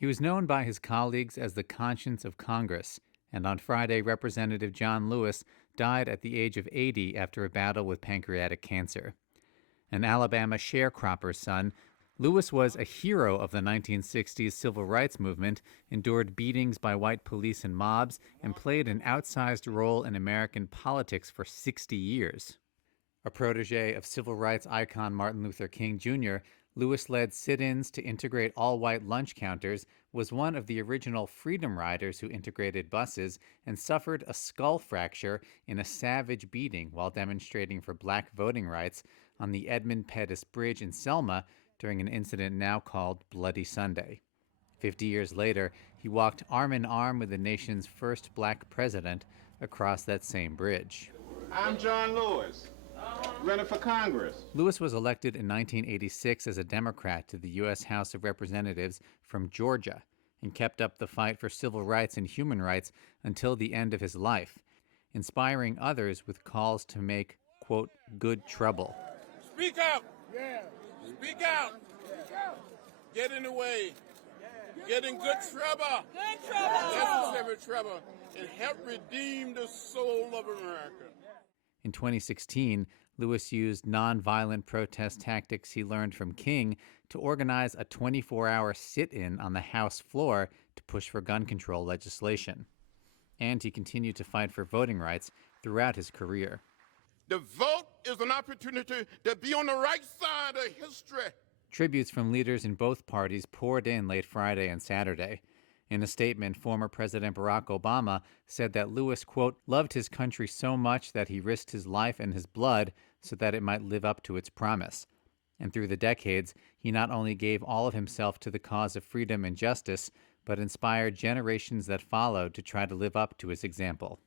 He was known by his colleagues as the conscience of Congress, and on Friday, Representative John Lewis died at the age of 80 after a battle with pancreatic cancer. An Alabama sharecropper's son, Lewis was a hero of the 1960s civil rights movement, endured beatings by white police and mobs, and played an outsized role in American politics for 60 years. A protege of civil rights icon Martin Luther King Jr., Lewis led sit-ins to integrate all-white lunch counters, was one of the original Freedom Riders who integrated buses, and suffered a skull fracture in a savage beating while demonstrating for black voting rights on the Edmund Pettus Bridge in Selma during an incident now called Bloody Sunday. 50 years later, he walked arm in arm with the nation's first black president across that same bridge. I'm John Lewis, running for Congress. Lewis was elected in 1986 as a Democrat to the U.S. House of Representatives from Georgia and kept up the fight for civil rights and human rights until the end of his life, inspiring others with calls to make, quote, good trouble. Speak out! Speak out! Get in the way! Get in good trouble! Good trouble! Necessary trouble! And help redeem the soul of America. In 2016, Lewis used nonviolent protest tactics he learned from King to organize a 24-hour sit-in on the House floor to push for gun control legislation. And he continued to fight for voting rights throughout his career. The vote is an opportunity to be on the right side of history. Tributes from leaders in both parties poured in late Friday and Saturday. In a statement, former President Barack Obama said that Lewis, quote, loved his country so much that he risked his life and his blood so that it might live up to its promise. And through the decades, he not only gave all of himself to the cause of freedom and justice, but inspired generations that followed to try to live up to his example.